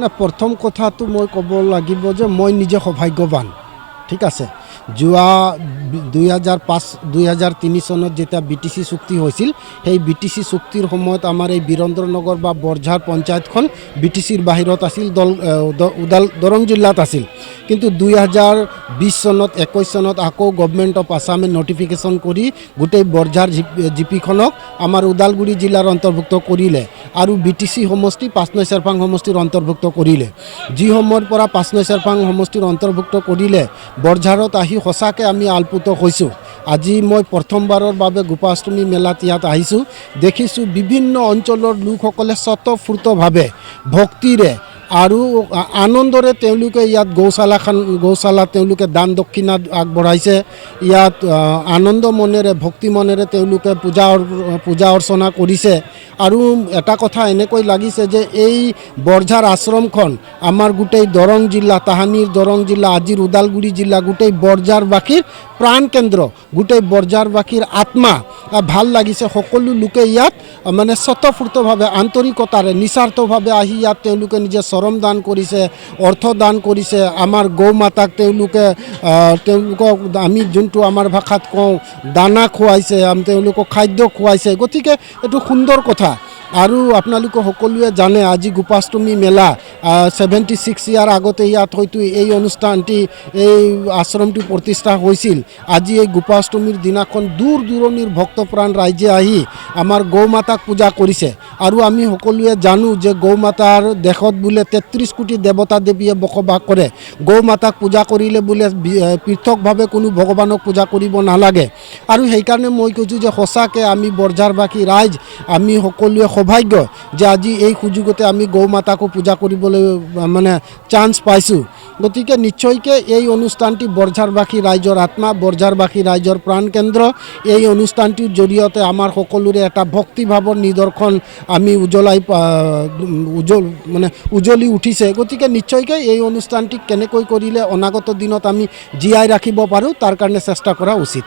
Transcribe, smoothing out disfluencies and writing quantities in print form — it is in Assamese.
না প্ৰথম কথাটো মই ক'ব লাগিব যে মই নিজে সৌভাগ্যৱান ঠিক আছে যোৱা 2005-2003 চনত যেতিয়া BTC চুক্তি হৈছিল সেই BTC চুক্তিৰ সময়ত আমাৰ এই বীৰেন্দ্ৰনগৰ বা বৰঝাৰ পঞ্চায়তখন BTCৰ বাহিৰত আছিল দৰং জিলাত আছিল কিন্তু 2020 চনত 21 চনত আকৌ গভৰ্নমেন্ট অফ আসামে নটিফিকেশন কৰি গোটেই বৰঝাৰ জিপিখনক আমাৰ ওদালগুৰি জিলাৰ অন্তৰ্ভুক্ত কৰিলে আৰু BTC সমষ্টি 5 নং চেৰপাং সমষ্টিৰ অন্তৰ্ভুক্ত কৰিলে যি সময়ৰ পৰা 5 নং চেৰপাং সমষ্টিৰ অন্তৰ্ভুক্ত কৰিলে বৰঝাৰত আহি সঁচাকৈ আমি আলপুত হৈছোঁ আজি মই প্ৰথমবাৰৰ বাবে গোপাষ্টমী মেলাত ইয়াত আহিছোঁ দেখিছোঁ বিভিন্ন অঞ্চলৰ লোকসকলে স্বতঃস্ফূৰ্তভাৱে ভক্তিৰে আৰু আনন্দৰে তেওঁলোকে ইয়াত গৌশালা তেওঁলোকে দান দক্ষিণা আগবঢ়াইছে ইয়াত আনন্দ মনেৰে ভক্তি মনেৰে তেওঁলোকে পূজা অৰ্চনা কৰিছে আৰু এটা কথা এনেকৈ লাগিছে যে এই বৰঝাৰ আশ্ৰমখন আমাৰ গোটেই দৰং জিলা তাহানিৰ দৰং জিলা আজিৰ ওদালগুৰি জিলা গোটেই বৰঝাৰবাসীৰ প্ৰাণ কেন্দ্ৰ গোটেই বৰঝাৰবাসীৰ আত্মা ভাল লাগিছে সকলো লোকে ইয়াত মানে স্বতঃস্ফূৰ্তভাৱে আন্তৰিকতাৰে নিস্বাৰ্থভাৱে আহি ইয়াত তেওঁলোকে নিজে চৰম দান কৰিছে অৰ্থ দান কৰিছে আমাৰ গৌ মাতাক তেওঁলোকক আমি যোনটো আমাৰ ভাষাত কওঁ দানা খুৱাইছে তেওঁলোকক খাদ্য খুৱাইছে গতিকে এইটো সুন্দৰ কথা আৰু আপোনালোকে সকলোৱে জানে আজি গোপাষ্টমী মেলা 76 ইয়াৰ আগতে ইয়াত হয়তো এই অনুষ্ঠানটি এই আশ্ৰমটি প্ৰতিষ্ঠা হৈছিল আজি এই গোপাষ্টমীৰ দিনাখন দূৰ দূৰণিৰ ভক্তপ্ৰাণ ৰাইজে আহি আমাৰ গৌ মাতাক পূজা কৰিছে আৰু আমি সকলোৱে জানো যে গৌ মাতাৰ দেশত বোলে 33 কোটি দেৱতা দেৱীয়ে বসবাস কৰে গৌ মাতাক পূজা কৰিলে বোলে পৃথকভাৱে কোনো ভগৱানক পূজা কৰিব নালাগে আৰু সেইকাৰণে মই কৈছোঁ যে সঁচাকৈ আমি বৰঝাৰবাসী ৰাইজ আমি সকলোৱে সৌভাগ্য যে আজি এই সুযোগতে আমি গৌ মাতাকো পূজা কৰিবলৈ মানে চান্স পাইছোঁ গতিকে নিশ্চয়কৈ এই অনুষ্ঠানটি বৰঝাৰবাসী ৰাইজৰ আত্মা বৰঝাৰবাসী ৰাইজৰ প্ৰাণকেন্দ্ৰ এই অনুষ্ঠানটিৰ জৰিয়তে আমাৰ সকলোৰে এটা ভক্তিভাৱৰ নিদৰ্শন আমি উজ্বলি উঠিছে গতিকে নিশ্চয়কৈ এই অনুষ্ঠানটি কেনেকৈ কৰিলে অনাগত দিনত আমি জীয়াই ৰাখিব পাৰোঁ তাৰ কাৰণে চেষ্টা কৰা উচিত